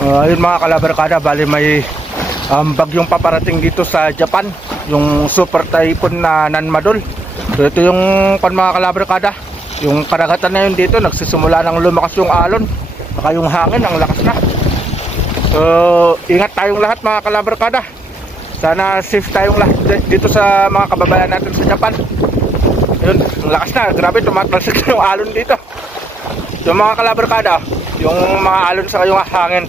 Ayun mga kalabarkada, bali may bagyong paparating dito sa Japan, yung super typhoon na Nanmadol. So ito yung mga kalabarkada, yung karagatan na yun dito, nagsisimula ng lumakas yung alon, saka yung hangin ang lakas na. So ingat tayong lahat mga kalabarkada, sana safe tayong lahat dito sa mga kababayan natin sa Japan. Yun, ang lakas na, grabe, tumatalsik yung alon dito. So mga kalabarkada, yung mga alon sa yung hangin.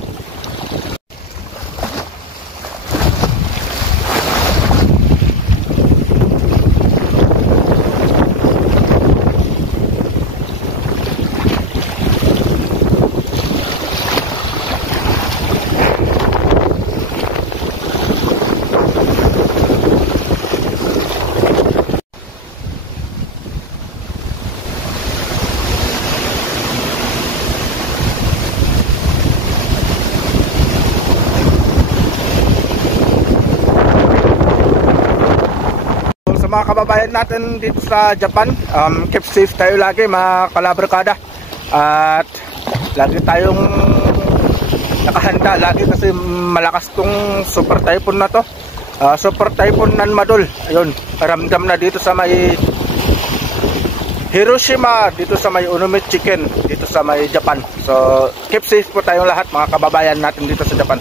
Mga kababayan natin dito sa Japan, keep safe tayo lagi mga kalabarkada, at lagi tayong nakahanda lagi kasi malakas tong super typhoon na to, super typhoon Nanmadol. Ayun, ramdam na dito sa may Hiroshima, dito sa may Onomichi-ken, dito sa may Japan. So keep safe po tayong lahat mga kababayan natin dito sa Japan.